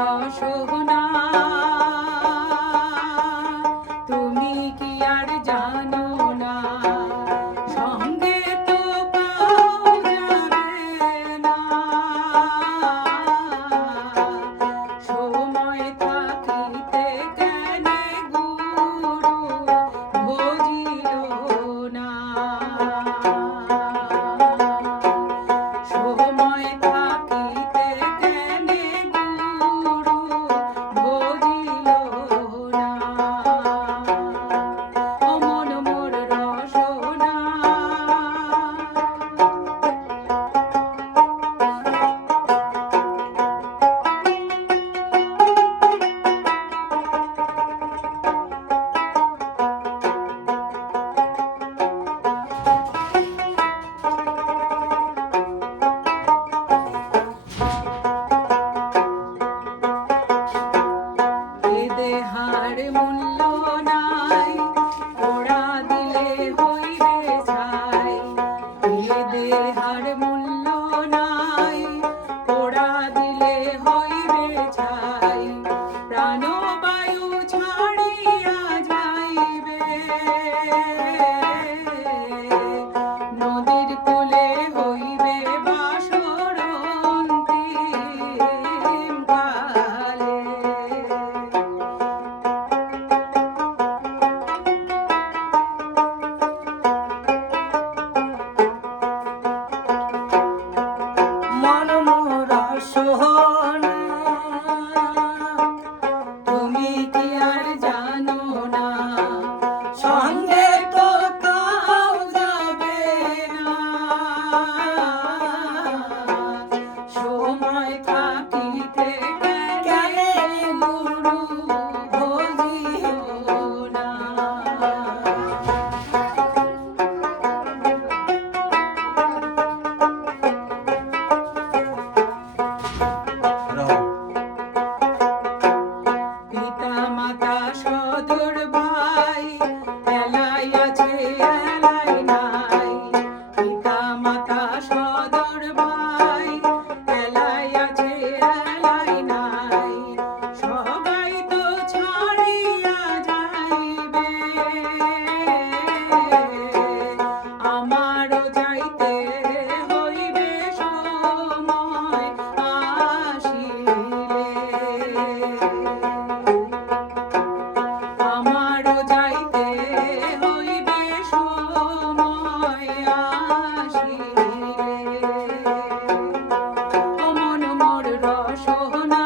রসনা তুমি কি আর জানো না সঙ্গে তো পাও যাবে না সময় থাকিতে কেনে গুরু ভজিল না সময় থাকিতে কেনে গুরু ভজিল না অমন মোর রসনা দেহার মূল্য নাই পোড়া দিলে হইবে ছাই দেহার মূল্য নাই পোড়া দিলে হইবে ছাই প্রাণবায়ু ছাড়িয়া যাইবে নদীর কূলে হইবে বাসর অন্তিম কালে রসনা তুমি কি আর জানো না সঙ্গে তো কাউ যাবে না সময় থাকিতে কেনে গুরু ভজিও না পিতা মাতা সদর ভাই এলাই আছে এলাই নাই পিতা মাতা সদর ভাই এলাই আছে এলাই নাই সবাই তো ছাড়িয়া যাইবে আমারও যাইতে হইবে সময় আসিলে আমারও যাইতে হইবে সময় আসিলে অমন মোর রসনা